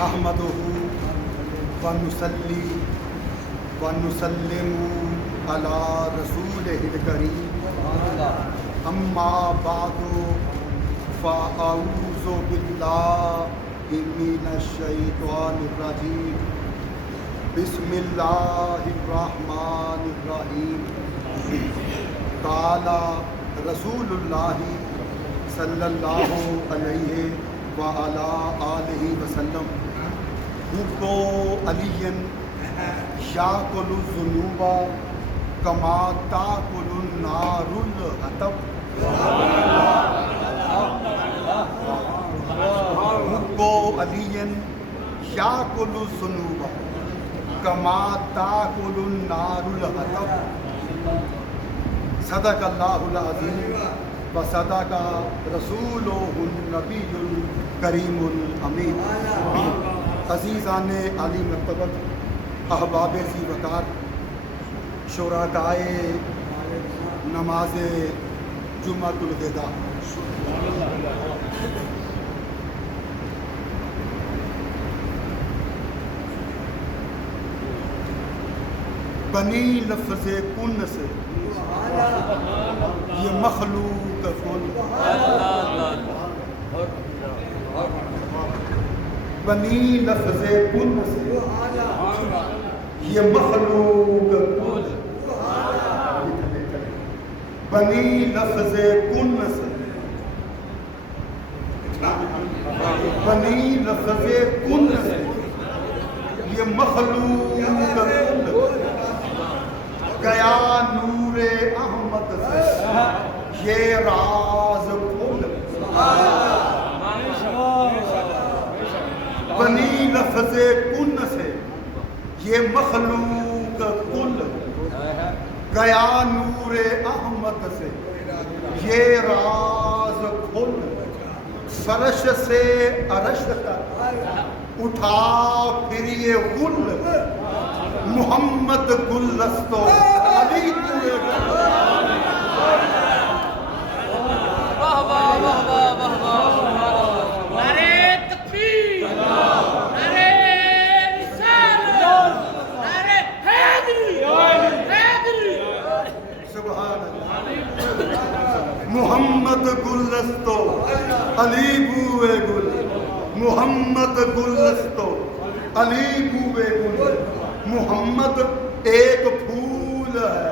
نحمده ونصلي ونسلم على رسوله الكريم اما بعد فاعوذ بالله من الشیطان الرجیم بسم اللہ الرحمن الرحیم قال رسول اللہ صلی اللہ علیہ وعلی آلہ وسلم حب علی یاکل الذنوب کما تاکل النار الحطب حب علی یاکل الذنوب کما تاکل النار الحطب صدق اللہ العظیم وصدق رسولہ النبی الکریم الامین۔ عزیزان عالی مرتبت، احباب ذی وقار، شرکائے نماز جمعۃ الوداع، بنی لفظ کن سے یہ مخلوق کن، بنی لفظ کن سے یہ مخلوق کن، بنی لفظ کن سے بنی لفظ کن سے یہ مخلوق کن، گیا نور احمد سے یہ راز کھل، بنی لفظ کن سے یہ مخلوق کل، گیا نور احمد سے یہ راز کھل، فرش سے عرش تک اٹھا پھر یہ غل، محمد گلستو علی پورے محمد گلستو علی بوئے گل، محمد گلستو علی بوئے گل، محمد ایک پھول ہے،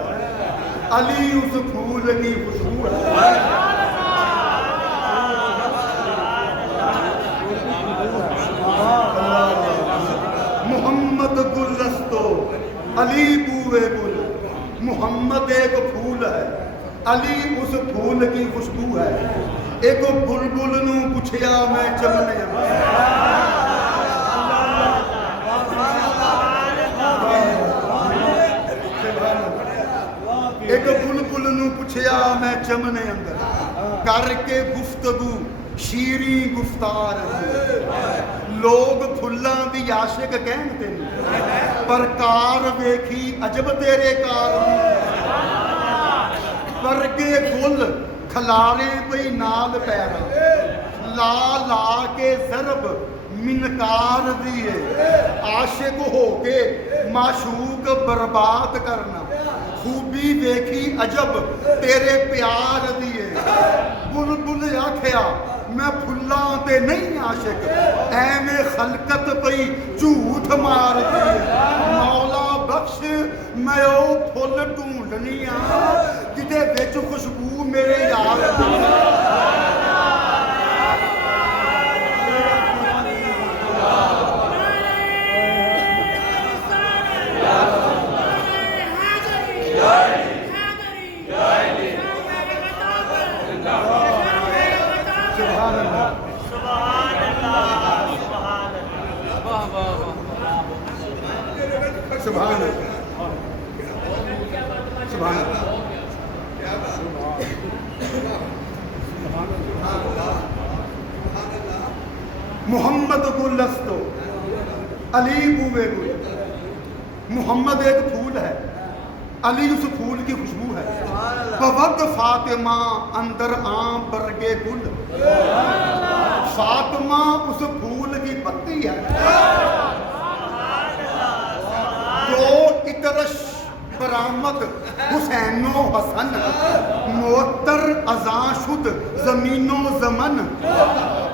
علی اس پھول کی خوشبو ہے۔ محمد گلستو علی بوئے گل، محمد ایک پھول ہے، علی اس پھول کی خوشبو ہے۔ ایک بلبل نو پوچھیا میں چمنے ایک بلبل نو پوچھیا میں چمنے اندر، کر کے گفتگو شیریں گفتار، لوگ پھلاں دی عاشق کہندے نے پر کار ویکھی عجب تیرے کار، برگے گل کھلارے پئی نال پیرا، لا لا کے ضرب منکار دیے، عاشق ہو کے معشوق برباد کرنا، خوبی دیکھی عجب تیرے پیار دیے، بلبل آکھیا میں پھلاں تے نہیں عاشق، ایویں خلقت پئی جھوٹ مار دیے، مولا بخش میں او پھل ڈھونڈنیاں جدے وچ خوشبو میرے یار سبحان اللہ، سبحان اللہ، محمد گلستو علی بوئے گل، محمد ایک پھول ہے، علی اس پھول کی خوشبو ہے. بوقت فاطمہ اندر عام برگے گل. فاطمہ اس پھول کی پتی ہے. دو اکرش برآمد حسین و حسن، معطر ازاں شد زمین و زمن.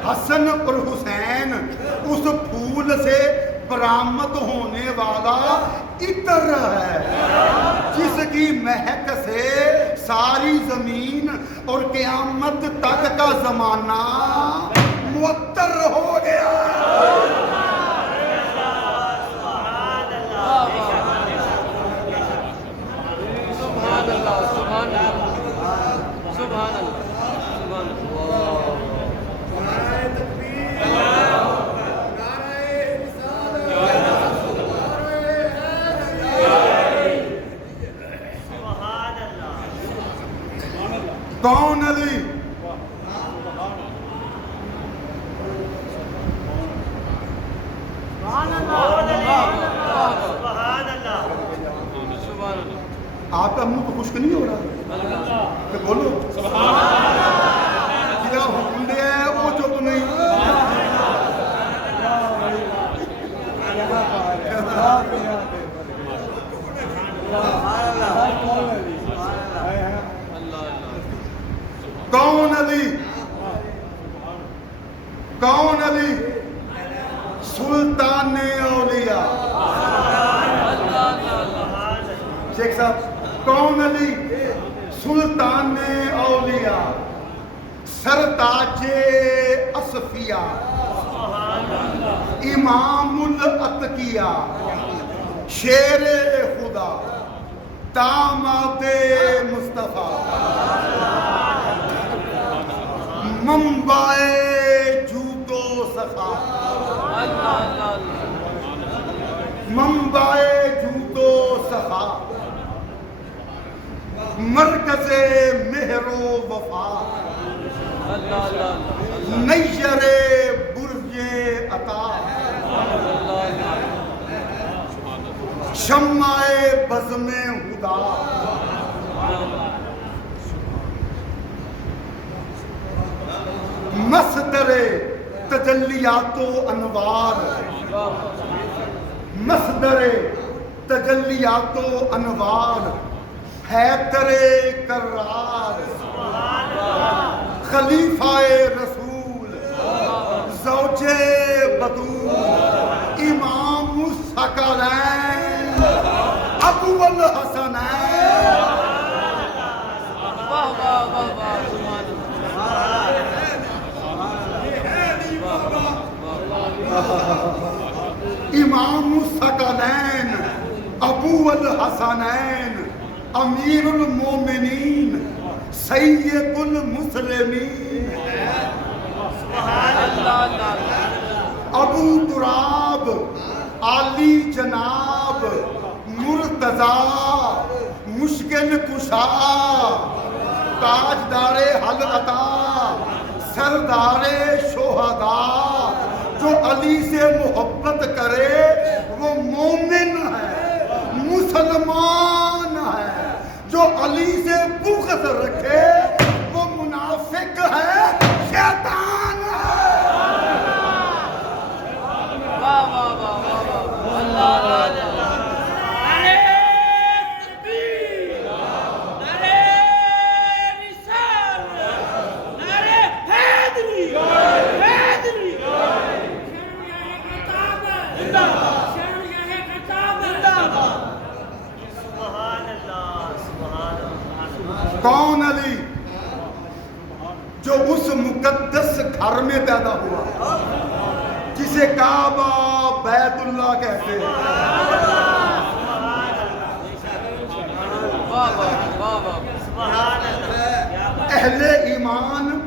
حسن اور حسین اس پھول سے برآمد ہونے والا عطر ہے جس کی مہک سے ساری زمین اور قیامت تک کا زمانہ معطر ہو گیا. کون علی؟ آپ کا منہ تو خشک نہیں ہو رہا کہ بولو کیا حکم دیا ہے وہ چپ نہیں. کون علی؟ کون علی؟ سلطان اولیاء. شیخ صاحب کون علی؟ سلطان اولیاء، سرتاج اصفیاء، امام الاتقیاء، شیر خدا، داماد مصطفیٰ، منبع جود و سخا، منبع جود و سخا، مرکز مہر و وفا، نیر برج عطا، شمع بزم ہدا، مصدر تجلیات و انوار، مصدر تجلیات و انوار، حیدر کرار، خلیفہ رسول، زوج بدور، امام الثقلین، ابو الحسنین. امام الثقلین، ابو الحسنین، امیر المومنین، سید المسلمین، ابو تراب، عالی جناب، مرتضیٰ، مشکل کشا، تاجدار حل عطا، سردار شہداء. جو علی سے محبت کرے وہ مومن ہے، مسلمان ہے. جو علی سے بغض رکھے وہ منافق ہے، شیطان ہے. کون علی؟ جو اس مقدس گھر میں پیدا ہوا جسے کعبہ بیت اللہ کہتے ہیں. اہل ایمان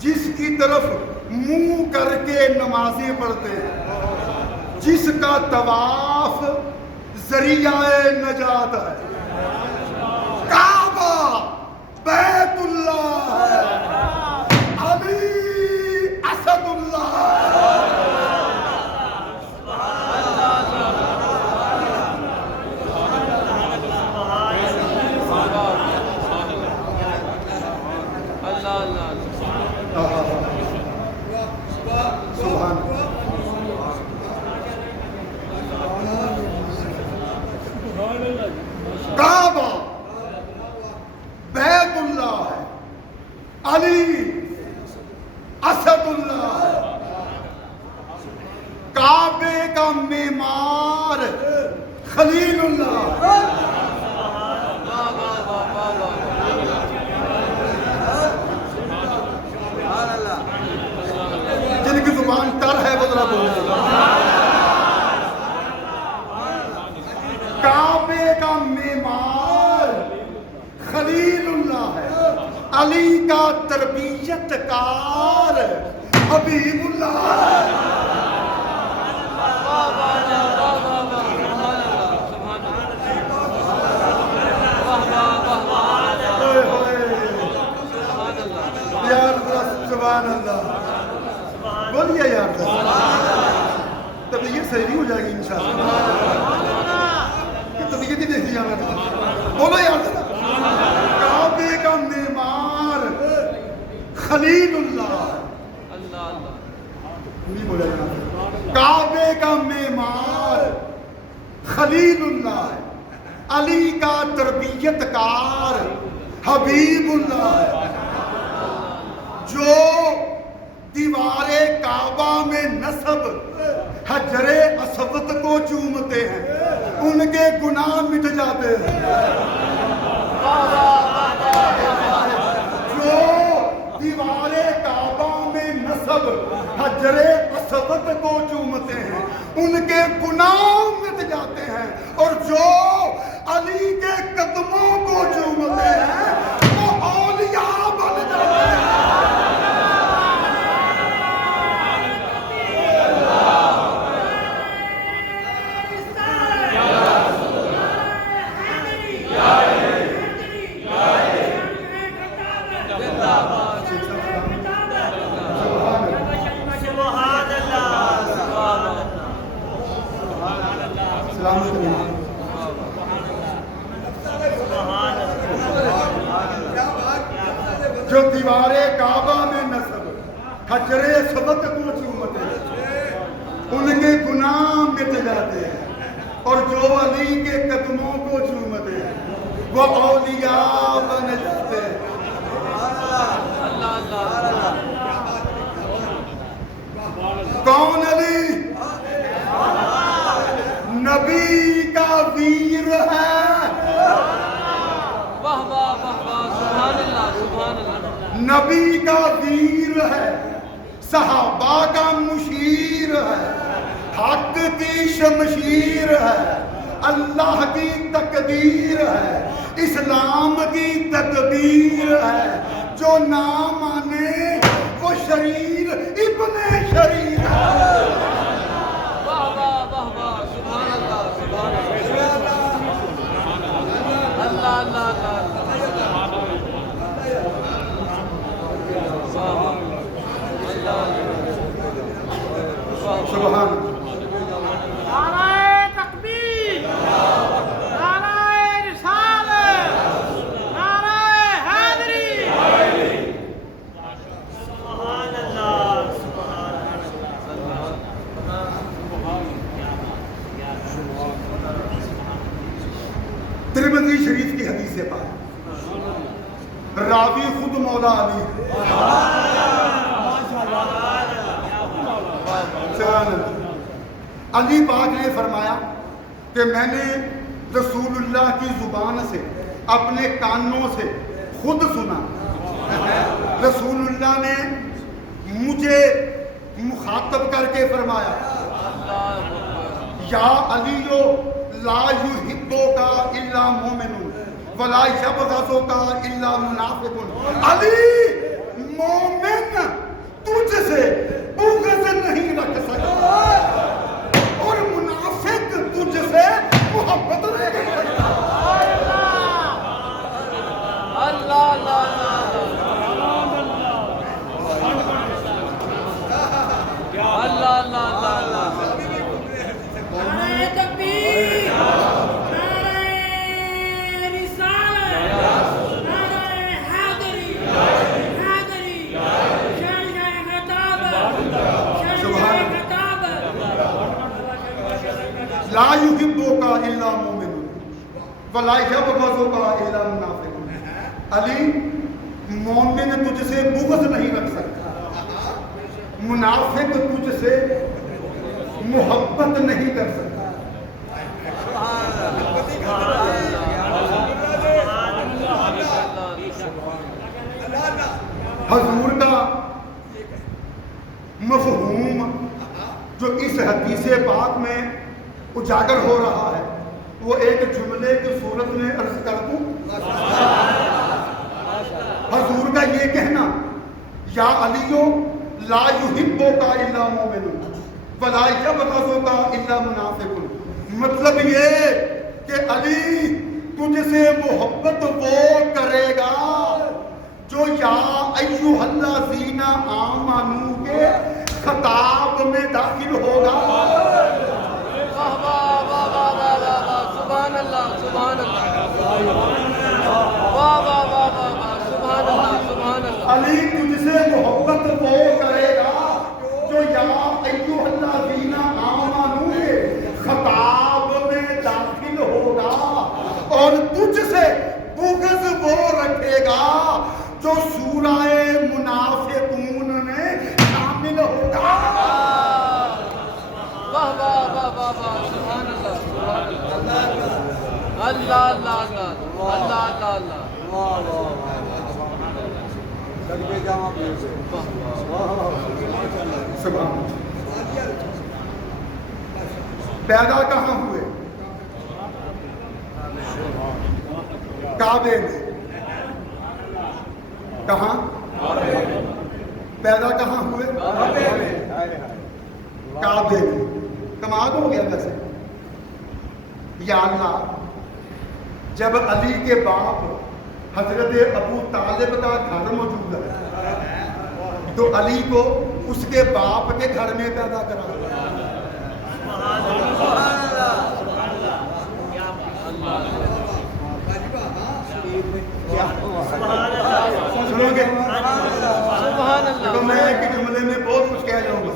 جس کی طرف منہ کر کے نمازیں پڑھتے ہیں، جس کا طواف ذریعہ نجات ہے. کعبہ بیت اللہ ہے، علی اسد اللہ ہے. سبحان کعبہ بیت اللہ ہے، علی اسد اللہ ہے، کعبے کا معمار خلیل اللہ ہے۔ جن کی زبان تر ہے وہ ذرا بولیں۔ کعبے کا معمار خلیل اللہ ہے، علی کا تربیت کار حبیب اللہ ہے۔ یار سبحان اللہ بولیے یار، طبیعت صحیح ہو جائے گی انشاءاللہ۔ طبیعت ہی دیکھ جانا تھا، بولو یار۔ کعبے کا معمار خلیل اللہ ہے، نہیں بولا جانا۔ کعبے کا معمار خلیل اللہ ہے، علی کا تربیت کار حبیب اللہ ہے۔ جو دیوار کعبہ میں نصب حجر اسود کو چومتے ہیں ان کے گناہ مٹ جاتے ہیں۔ جو دیوار کعبہ میں نصب حجر اسود کو چومتے ہیں ان کے گناہ مٹ جاتے ہیں، اور جو علی کے قدموں کو چومتے ہیں وہ اولیاء بن جاتے ہیں۔ جو دیوار کعبہ میں نصب حجر اسود کو چومتے ہیں ان کے گناہ مٹ جاتے ہیں، اور جو علی کے قدموں کو چومتے ہیں وہ اولیاء بن جاتے ہیں۔ کون علی؟ نبی کا ویر ہے، نبی کا ویر ہے، صحابہ کا مشیر ہے، حق کی شمشیر ہے، اللہ کی تقدیر ہے، اسلام کی تدبیر ہے۔ جو نہ مانے وہ شریر ابن شریر ہے۔ سبحان نعرہ تکبیر، نعرہ رسالت، نعرہ حیدری۔ سبحان اللہ، سبحان اللہ۔ ترمذی شریف کی حدیث پاک، راوی خود مولا علی ہے۔ علی پاک نے فرمایا کہ میں نے رسول اللہ کی زبان سے اپنے کانوں سے خود سنا، رسول اللہ نے مجھے مخاطب کر کے فرمایا، یا علیو لا یحبک الا مومن ولا یبغضک الا منافق۔ علی، مومن تجھ سے بغض نہیں رکھ سکتا اور منافق تجھ سے محبت نہیں رکھ سکتا۔ اللہ اللہ اللہ اللہ اللہ۔ نعرہ تکبیر، نعرہ رسالت، نعرہ حیدری، حیدری، شہنشاہ خطابت، لا یحبک الا مومن ولا یبغضک الا منافق۔ علی مومن تجھ سے بغض نہیں رکھ سکتا، منافق تجھ سے محبت نہیں کر سکتا۔ حضور کا مفہوم جو اس حدیث پاک میں اجاگر ہو رہا ہے وہ ایک جملے کی صورت میں عرض کر دوں۔ حضور کا یہ کہنا یا علیو لا یحبک الا مومن ولا یبغضک الا منافق، مطلب یہ کہ علی تجھ سے محبت وہ کرے گا جو یا ایھا الذین آمنو کے خطاب میں داخل ہوگا۔ سبحان اللہ سبحان اللہ واہ واہ واہ واہ سبحان اللہ سبحان اللہ۔ علی تجھ سے محبت وہ کرے گا جو یا ایھا الذین آمنو کے خطاب میں داخل ہوگا، اور تجھ سے بغض وہ رکھے گا جو سورہ منافقون میں شامل ہوگا۔ واہ واہ واہ واہ واہ سبحان اللہ سبحان اللہ اللہ اللہ اللہ اللہ اللہ سبحان۔ پیدا کہاں ہوئے؟ کعبے میں۔ کہاں پیدا کہاں ہوئے؟ کعبے میں۔ کمال ہو گیا ویسے۔ یا اللہ، جب علی کے باپ حضرت ابو طالب کا گھر موجود ہے تو علی کو اس کے باپ کے گھر میں پیدا کرا۔ سنو گے؟ سبحان اللہ۔ تو میں ایک جملے میں بہت کچھ کہہ جاؤں گا۔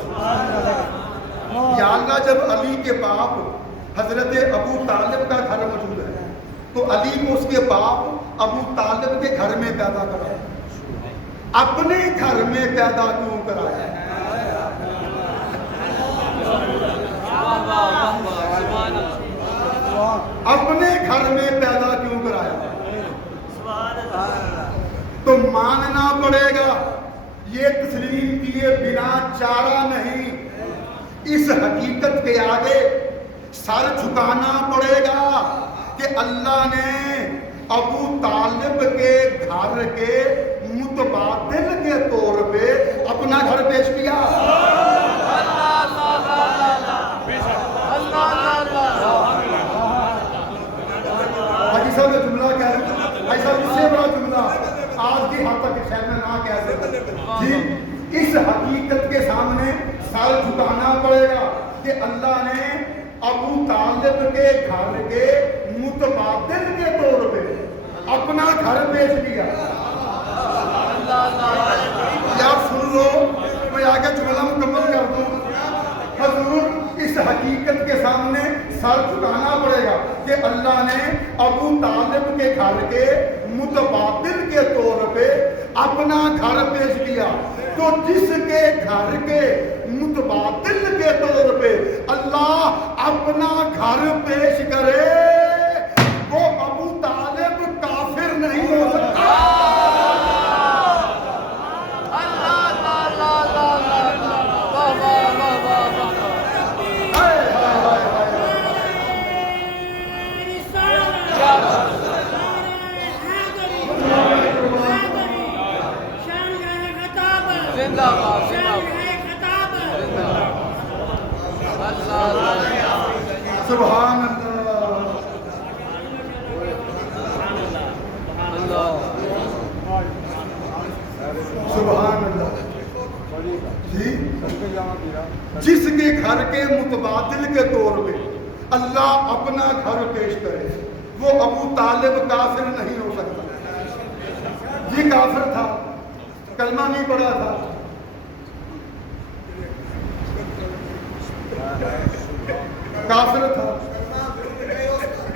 یا اللہ، جب علی کے باپ حضرت ابو طالب کا گھر موجود ہے تو علی کو اس کے باپ ابو طالب کے گھر میں پیدا کرایا، اپنے گھر میں پیدا کیوں کرایا؟ اپنے گھر میں پیدا کیوں کرایا؟ تو ماننا پڑے گا، یہ تسلیم کیے بنا چارہ نہیں، اس حقیقت کے آگے سر جھکانا پڑے گا کہ اللہ نے ابو طالب کے گھر کے متبادل کے طور پہ اپنا گھر پیش کیا۔ حاجی صاحب نے جملہ کہہ رہے ہیں، حاجی صاحب اس سے بڑا جملہ آج کی حد تک شہر میں نہ کہہ سکتے جی۔ اس حقیقت کے سامنے سر جھکانا پڑے گا کہ اللہ نے ابو طالب کے گھر کے متبادل کے طور پہ اپنا گھر پیش کیا۔ یار سن لو، میں آگے جملہ مکمل کر دوں۔ حضور اس حقیقت کے سامنے سر جھکانا پڑے گا کہ اللہ نے ابو طالب کے گھر کے متبادل کے طور پہ اپنا گھر پیش کیا۔ تو جس کے گھر کے متبادل کے طور پہ اللہ اپنا گھر پیش کرے وہ ابو طالب کافر نہیں ہو سکتا۔ سبحان اللہ، سبحان اللہ جی۔ جس کے گھر کے متبادل کے طور پہ اللہ اپنا گھر پیش کرے وہ ابو طالب کافر نہیں ہو سکتا۔ یہ کافر تھا، کلمہ نہیں پڑھا تھا، کافر تھا،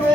2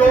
2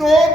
2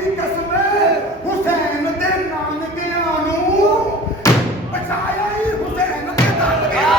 ਦੀ ਕਸਮ ਹੁਸੈਨ ਦੇ ਨਾਨਕਿਆਂ ਨੂੰ ਬਚਾਇਆ ਹੀ ਹੁਸੈਨ ਦੇ ਦਾਦਕਿਆਂ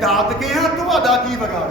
ਦਾਦਕਿਆਂ ਤੁਹਾਡਾ ਕੀ ਵਿਗਾੜ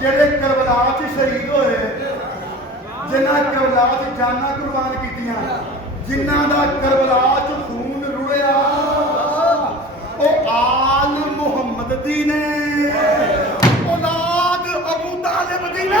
ਜਿਹੜੇ ਕਰਬਲਾ 'ਚ ਸ਼ਹੀਦ ਹੋਏ ਜਿਨ੍ਹਾਂ ਕਰਬਲਾ 'ਚ ਜਾਨਾਂ ਕੁਰਬਾਨ ਕੀਤੀਆਂ ਜਿਨ੍ਹਾਂ ਦਾ ਕਰਬਲਾ 'ਚ ਖੂਨ ਰੁੜਿਆ ਉਹ ਆਲ ਮੁਹੰਮਦ ਦੀ ਨੇ ਔਲਾਦ ਅਬੂ ਤਾਲਿਬ ਦੀ ਨੇ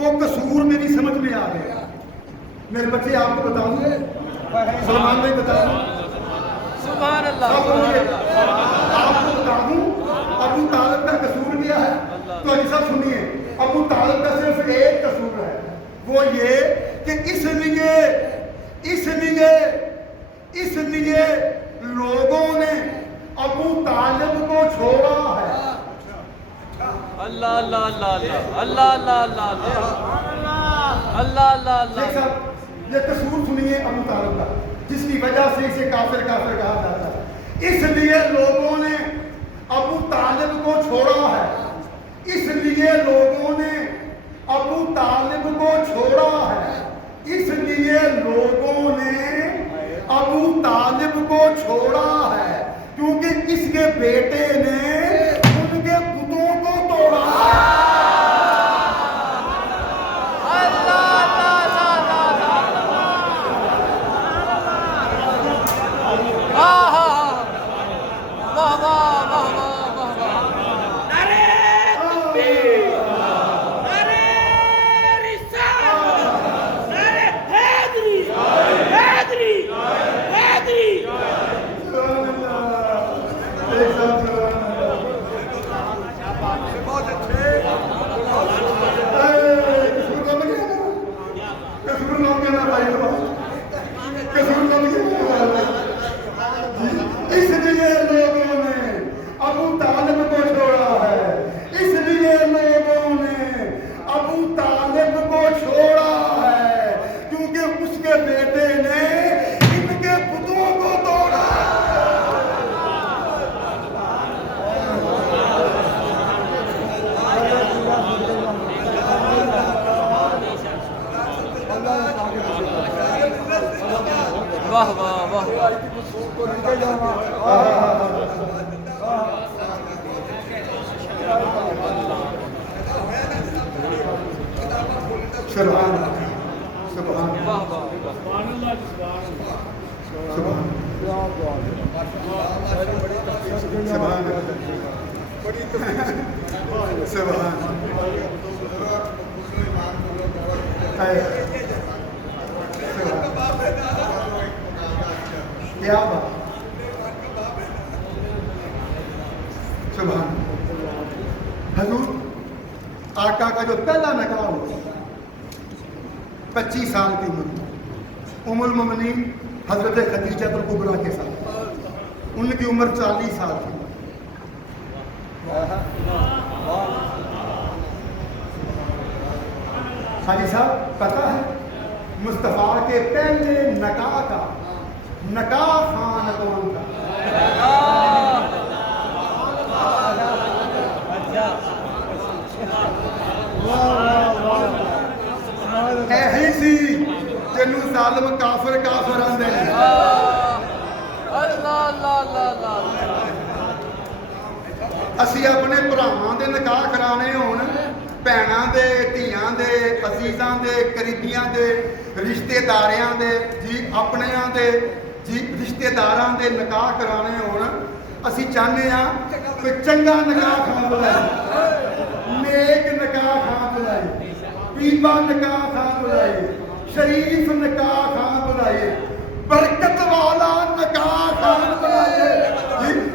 وہ قصور میری سمجھ میں آ گیا. میرے بچے آپ کو بتا دوں, سلمان بھائی بتا دوں, سبحان اللہ آپ کو بتا دوں ابو طالب کا قصور کیا ہے. تو علی صاحب سنیے, ابو طالب کا صرف ایک قصور ہے, وہ یہ کہ اس لیے لوگوں نے ابو طالب کو چھوڑا ہے. اللہ اللہ اللہ اللہ اللہ اللہ اللہ اللہ شیخ صاحب یہ قصور سنیے ابو طالب کا, جس کی وجہ سے اسے کافر کہا جاتا ہے. اس لیے لوگوں نے ابو طالب کو چھوڑا ہے, اس لیے لوگوں نے ابو طالب کو چھوڑا ہے, اس لیے لوگوں نے ابو طالب کو چھوڑا ہے, کیونکہ اس کے بیٹے نے ان کے بتوں کو توڑا. اس لیے لوگوں نے ابو طالب کو چھوڑا ہے, اس لیے لوگوں نے ابو طالب کو چھوڑا ہے, کیونکہ اس کے بیٹے نے ان کے بتوں کو توڑا. واہ واہ واہ سبحان سبحان واہ واہ کیا بات. سبحان حضور آقا کا جو پہلا نکاح ہوا 25 سال کی عمر میں, ام المؤمنین حضرت خدیجہ الکبریٰ کے ساتھ, ان کی عمر 40 سال تھی. حاجی صاحب پتہ ہے مصطفیٰ کے پہلے نکاح کا نکاح خان کون تھا؟ ایہی سی جنوں ظالم کافر آندے نے. اللہ اللہ اللہ اللہ اسی اپنے بھراواں دے نکاح کرانے ہون, بھیناں دے, دھیاں دے, عزیزاں دے, قریبیاں دے, رشتے داریاں دے, جی اپنیاں دے, جی رشتے داراں دے نکاح کرانے ہون, اسی چاہنے ہاں کہ چنگا نکاح خان بلائے, نیک نکاح خان بلائے, بیبا نکاح خان بلائے, شریف نکاح خان بلائے, برکت والا نکاح خان بلائے.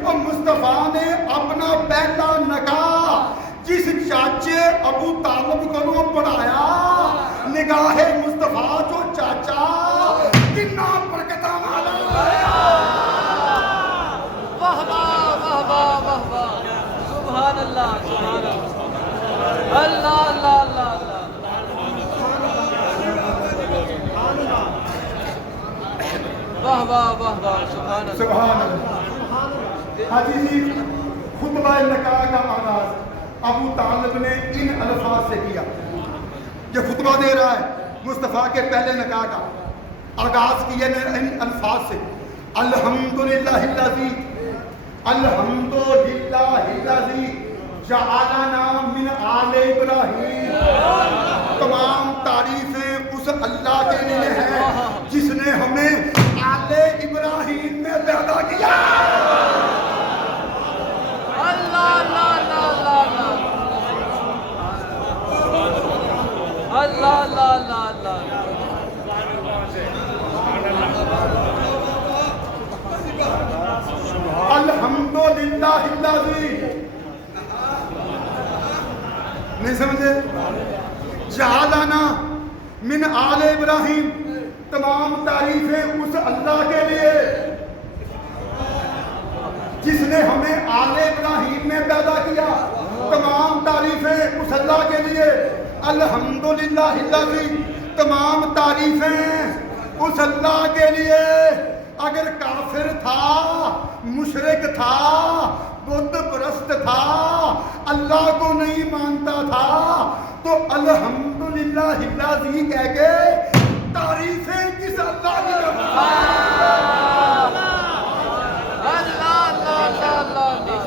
اور مصطفیٰ نے اپنا پہلا نکاح جس چاچے ابو طالب کو پڑھایا, نگاہ مصطفیٰ جو چاچا کنا برکت والا. واہ واہ واہ واہ واہ واہ سبحان اللہ سبحان اللہ اللہ اللہ اللہ اللہ واہ واہ واہ واہ سبحان اللہ سبحان اللہ. حاجی جی خطبہ نکاح کا آغاز ابو طالب نے ان الفاظ سے کیا. یہ خطبہ دے رہا ہے مصطفیٰ کے پہلے نکاح کا, آغاز کیا نے ان الفاظ سے, الحمدللہ الذی جعلنا من آل ابراہیم. تمام تعریفیں اس اللہ کے لیے ہیں جس نے ہمیں آل ابراہیم میں پیدا کیا. اللہ اللہ اللہ اللہ اللہ الحمدللہ الذی، نہیں سمجھے؟ جعلنا من آل ابراہیم، تمام تعریفیں اس اللہ کے لیے جس نے ہمیں آل ابراہیم میں پیدا کیا، تمام تعریفیں اس اللہ کے لیے۔ الحمدللہ الذی، تمام تعریفیں اس اللہ کے لیے۔ اگر کافر تھا، مشرک تھا، بت پرست تھا، اللہ کو نہیں مانتا تھا، تو الحمدللہ الذی کہہ کے تعریفیں کس اللہ کی کرتا ہے؟ اللہ اللہ اللہ اللہ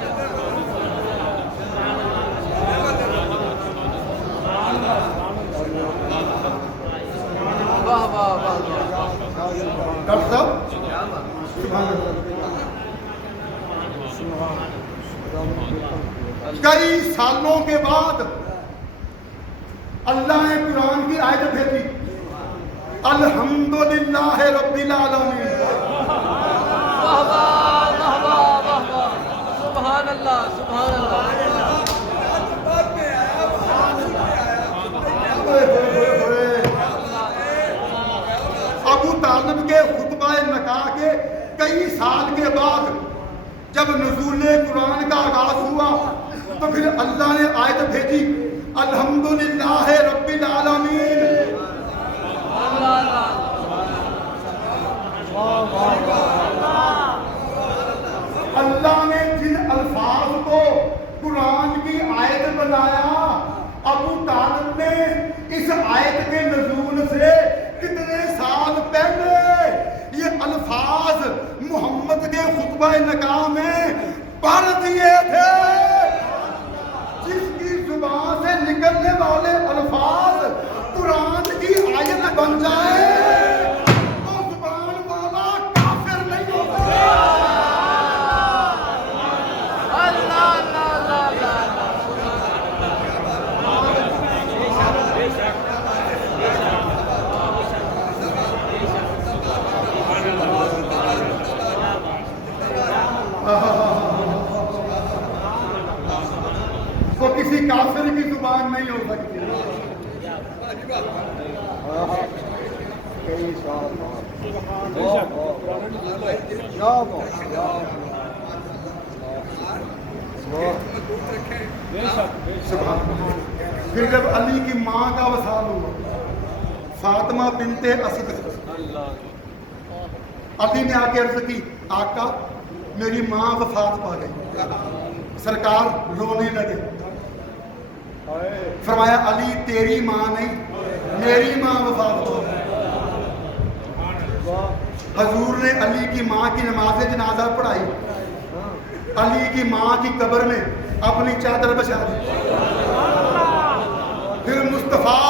واہ واہ واہ ڈاکٹر صاحب سبحان اللہ۔ کئی سالوں کے بعد اللہ نے قرآن کی آیت بھیجی، الحمدللہ رب العالمین۔ واہ واہ واہ واہ واہ واہ، سبحان اللہ سبحان اللہ۔ ابو طالب کے خطبہ نکاح کے کئی سال کے بعد جب نزول قرآن کا آغاز ہوا تو پھر اللہ نے آیت بھیجی، الحمدللہ رب العالمین۔ اللہ نے جن الفاظ کو قرآن کی آیت بنایا، ابو طالب نے اس آیت کے نزول سے کتنے سال پہلے یہ الفاظ محمد کے خطبہ نکاح میں پڑھ دیے تھے۔ جس کی زبان سے نکلنے والے الفاظ قرآن کی آیت بن جائے تو زبان والا کافر نہیں ہوتا۔ اللہ اللہ اللہ اللہ۔ تو کسی کافر کی زبان نہیں ہو سکتی۔ پھر جب علی کی ماں کا وصال ہوا، فاطمہ بنت اسد، علی نے آ کے عرض کی، آقا میری ماں وفات پا گئی۔ سرکار رونے لگے، فرمایا علی تیری ماں نہیں، میری ماں وفات پا گئی۔ حضور نے علی کی ماں کی نماز جنازہ پڑھائی، علی کی ماں کی قبر میں اپنی چادر بچھا دی، پھر مصطفیٰ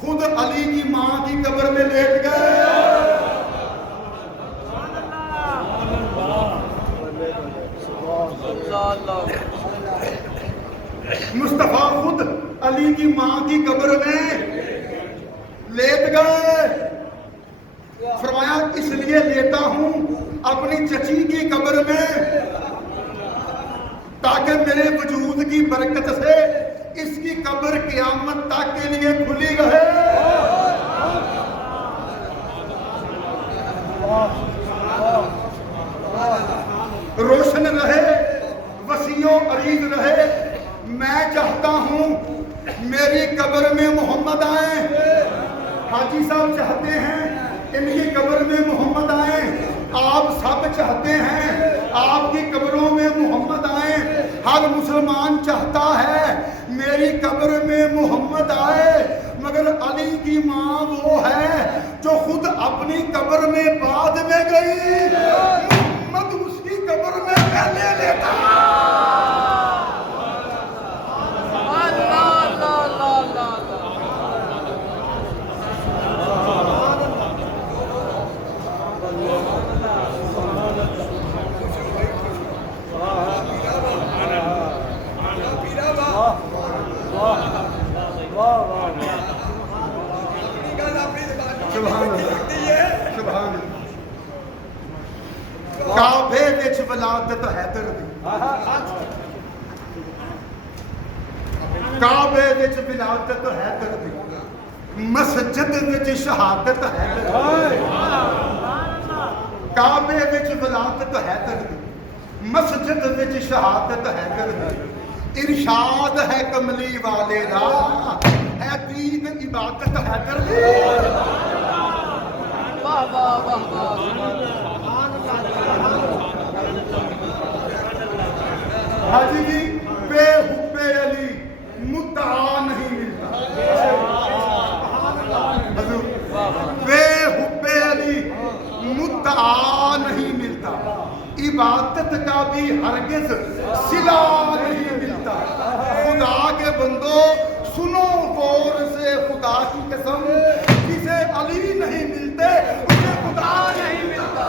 خود علی کی ماں کی قبر میں لیٹ گئے۔ مصطفیٰ خود علی کی ماں کی قبر میں لیٹ گئے، فرمایا اس لیے لیتا ہوں اپنی چچی کی قبر میں تاکہ میرے وجود کی برکت سے اس کی قبر قیامت تک کے لیے کھلی رہے۔ روشن رہے، وسیع و عریض رہے۔ میں چاہتا ہوں میری قبر میں محمد آئیں، حاجی صاحب چاہتے ہیں ان کی قبر میں محمد آئیں، آپ سب چاہتے ہیں آپ کی قبروں میں محمد آئیں، ہر مسلمان چاہتا ہے میری قبر میں محمد آئے، مگر علی کی ماں وہ ہے جو خود اپنی قبر میں بعد میں گئی، محمد اس کی قبر میں پہلے لیتا۔ سبحان اللہ سبحان اللہ کعبے وچ ولادت حیدر دی کعبے وچ ولادت حیدر دی مسجد وچ شہادت حیدر دی کعبے وچ ولادت حیدر دی مسجد وچ شہادت حیدر دی ارشاد ہے کملی والے دا ہے دین عبادت حیدر دی واہ واہ واہ واہ حاجی جی بے حب علی مدعا نہیں ملتا حضور بے حب علی مدعا نہیں ملتا عبادت کا بھی ہرگز صلہ نہیں ملتا خدا کے بندو سنو غور سے خدا کی قسم جسے علی نہیں ملتے اسے خدا نہیں ملتا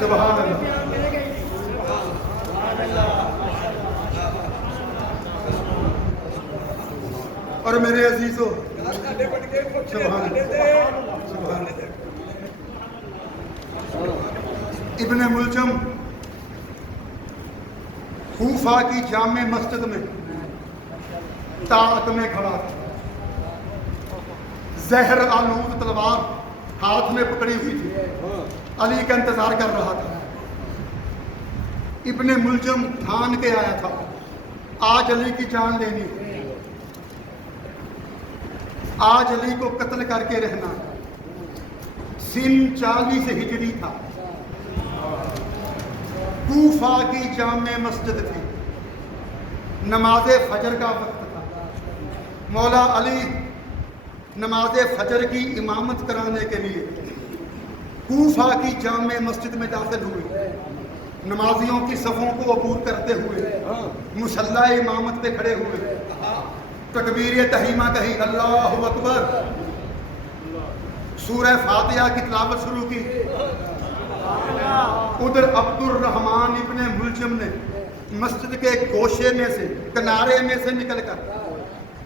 سبحان اللہ اور میرے عزیزو سبحان اللہ ابن ملجم کوفہ کی جامع مسجد میں طاعت میں کھڑا تھا زہر آلود تلوار ہاتھ میں پکڑی ہوئی تھی علی کا انتظار کر رہا تھا ابن ملجم ٹھان کے آیا تھا آج علی کی جان لینی آج علی کو قتل کر کے رہنا سن 40 ہجری تھا کوفہ کی جامع مسجد تھی نماز فجر کا وقت تھا مولا علی نماز فجر کی امامت کرانے کے لیے کوفہ کی جامع مسجد میں داخل ہوئے نمازیوں کی صفوں کو عبور کرتے ہوئے مصلی امامت پہ کھڑے ہوئے تکبیر تحریمہ کہی اللہ اکبر سورہ فاتحہ کی تلاوت شروع کی ادھر عبد الرحمن ابن ملجم نے مسجد کے گوشے میں سے کنارے میں سے نکل کر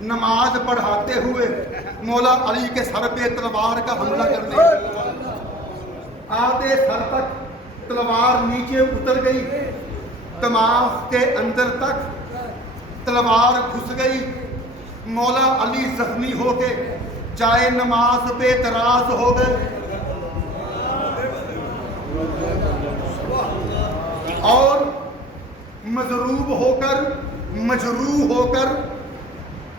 نماز پڑھاتے ہوئے مولا علی کے سر پہ تلوار کا حملہ کر دیا آدھے سر تک تلوار نیچے اتر گئی دماغ کے اندر تک تلوار گھس گئی مولا علی زخمی ہو کے جائے نماز پہ دراز ہو گئے اور مضروب مجروح ہو کر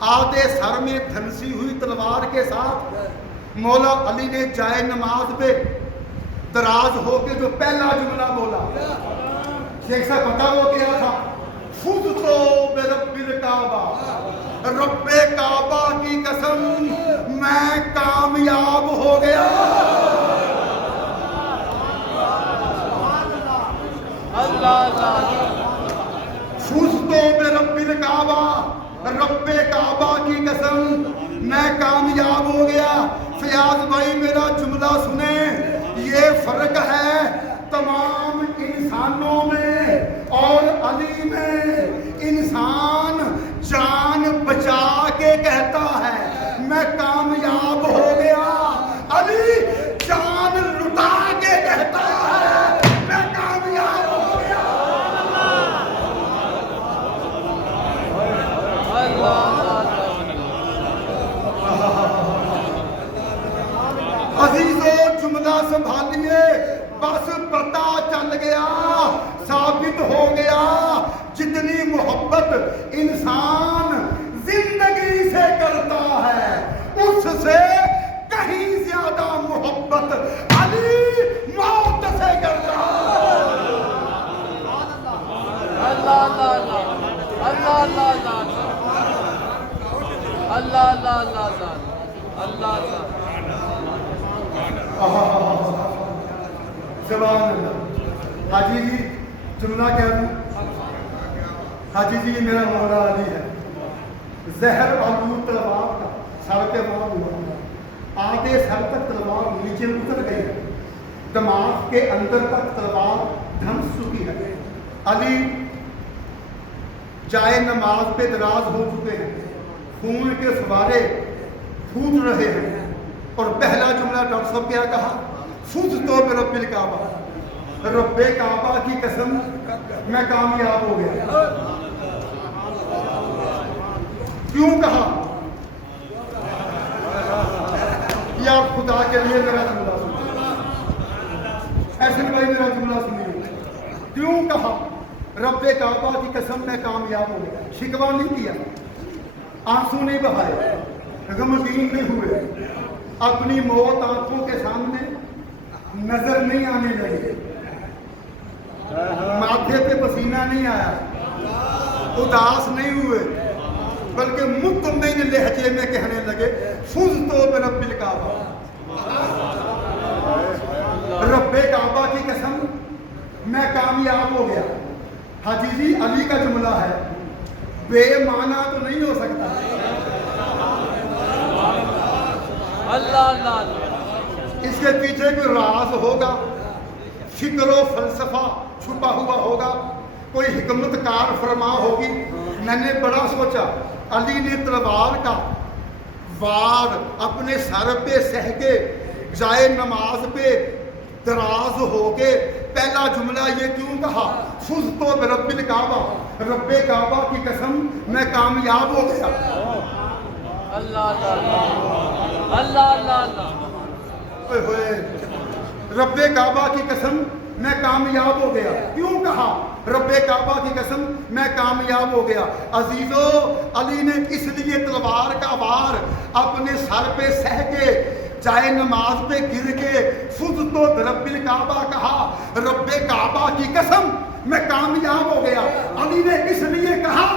آدھے سر میں دھنسی ہوئی تلوار کے ساتھ مولا علی نے جائے نماز پہ دراز ہو کے جو پہلا جملہ بولا جیسا پتا وہ کیا تھا فُزْتُ بِرَبِّ الْکعبہ رب کعبہ کی قسم میں کامیاب ہو گیا فُزْتُ بِرَبِّ الْکعبہ رب کعبہ کی قسم میں کامیاب ہو گیا فیاض بھائی میرا جملہ سنیں یہ فرق ہے تمام انسانوں میں اور علی میں انسان جان بچا کے کہتا ہے میں کامیاب ہو گیا علی جان لٹا کے کہتا ہے میں کامیاب ہو گیا عزیزو جملہ سنبھالیے بس پتا چل گیا ثابت ہو گیا جتنی محبت انسان زندگی سے کرتا ہے اس سے کہیں زیادہ محبت علی موت سے کرتا ہے اللہ اللہ اللہ اللہ اللہ اللہ اللہ اللہ اللہ سبحان اللہ. حاجی جی جملہ کہہ دوں. حاجی جی میرا مولا علی ہے. زہر آلود تلوار کا سر پہ وہاں ہوا. آگے سر تک تلوار نیچے اتر گئی ہے. دماغ کے اندر تک تلوار دھنس چکی ہے. علی جائے نماز پہ دراز ہو چکے ہیں. خون کے فوارے پھوٹ رہے ہیں. اور پہلا جملہ ڈاکٹر صاحب کیا کہا؟ فزت برب الکعبہ. رب کعبہ کی قسم میں کامیاب ہو گیا. کیوں کہا؟ یا خدا کے لیے میرا جملہ سنیے. ایسے بھائی میرا جملہ سنیے. کیوں کہا رب کعبہ کی قسم میں کامیاب ہو گیا؟ شکوہ نہیں کیا, آنسو نہیں بہائے, غمگین نہیں ہوئے, اپنی موت آنکھوں کے سامنے نظر نہیں آنے لگے, ماتھے پہ پسینہ نہیں آیا, اداس نہیں ہوئے, بلکہ مطمئن لہجے میں کہنے لگے فزت برب الکعبہ. رب کعبہ کی قسم میں کامیاب ہو گیا. حاجی جی علی کا جملہ ہے, بے معنی تو نہیں ہو سکتا. اللہ اللہ اللہ. اس کے پیچھے کوئی راز ہوگا, فکر و فلسفہ چھپا ہوا ہوگا, کوئی حکمت کار فرما ہوگی. میں نے بڑا سوچا. علی نے تلوار کا وار اپنے سر پہ سہ کے جائے نماز پہ دراز ہو کے پہلا جملہ یہ کیوں کہا؟ فزت برب الکعبہ. رب کعبہ کی قسم میں کامیاب ہو گیا. اللہ اللہ اللہ اللہ اللہ. رب کعبہ کی قسم میں کامیاب ہو گیا. کیوں کہا رب کعبہ کی قسم میں کامیاب ہو گیا؟ عزیزو, علی نے اس لیے تلوار کا وار اپنے سر پہ سہ کے جائے نماز پہ گر کے فزت برب الکعبہ کہا. رب کعبہ کی قسم میں کامیاب ہو گیا. علی نے اس لیے کہا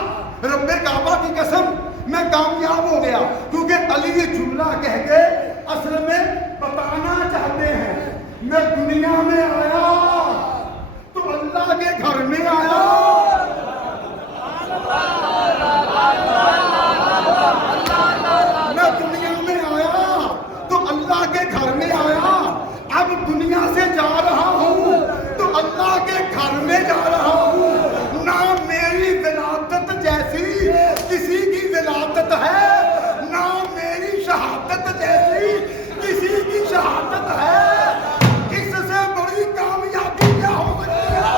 رب کعبہ کی قسم میں کامیاب ہو گیا کیونکہ علی یہ جملہ کہہ کے اصل میں بتانا چاہتے ہیں میں دنیا میں آیا تو اللہ کے گھر میں آیا. میں دنیا میں آیا تو اللہ کے گھر میں آیا. اب دنیا سے جا رہا ہوں تو اللہ کے گھر میں جا رہا ہوں. نہ میری ولادت جیسی کسی کی ولادت ہے, نہ میری شہادت جیسی کسی کی شہادت ہے. اس سے بڑی کامیابی کیا ہو سکتی ہے؟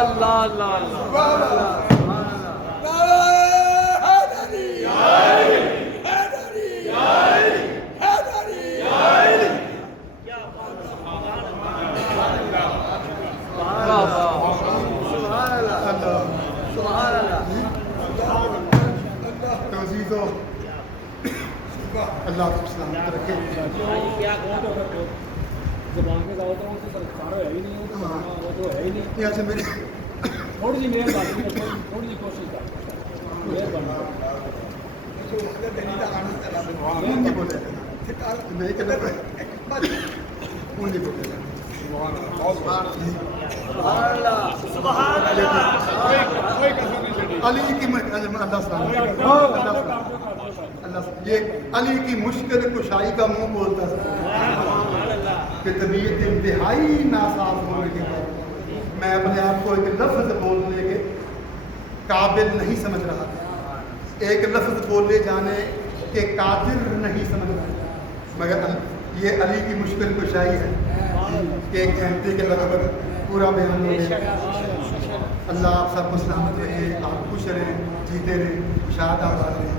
اللہ اللہ اللہ کو سلامت رکھے. زبان میں گاؤں تو سارا ہے ہی نہیں, وہ تو ہے ہی نہیں. یہاں سے میری تھوڑی سی مہربانی, تھوڑی سی کوشش کر نہیں بولے نہیں کرنا نہیں بولے. علی کی اللہ یہ علی کی مشکل کشائی کا منہ بولتا تھا کہ طبیعت انتہائی ناساز ہونے کے بعد میں اپنے آپ کو ایک لفظ بولنے کے قابل نہیں سمجھ رہا تھا, ایک لفظ بولے جانے کے قادر نہیں سمجھ رہا تھا, مگر یہ علی کی مشکل کشائی ہے کہ ایک گھنٹے کے لگ بھگ پورا بیان ہو گیا. اللہ آپ سب کو سلامت رکھے, آپ خوش رہیں, جیتے رہیں, شاد آباد رہیں.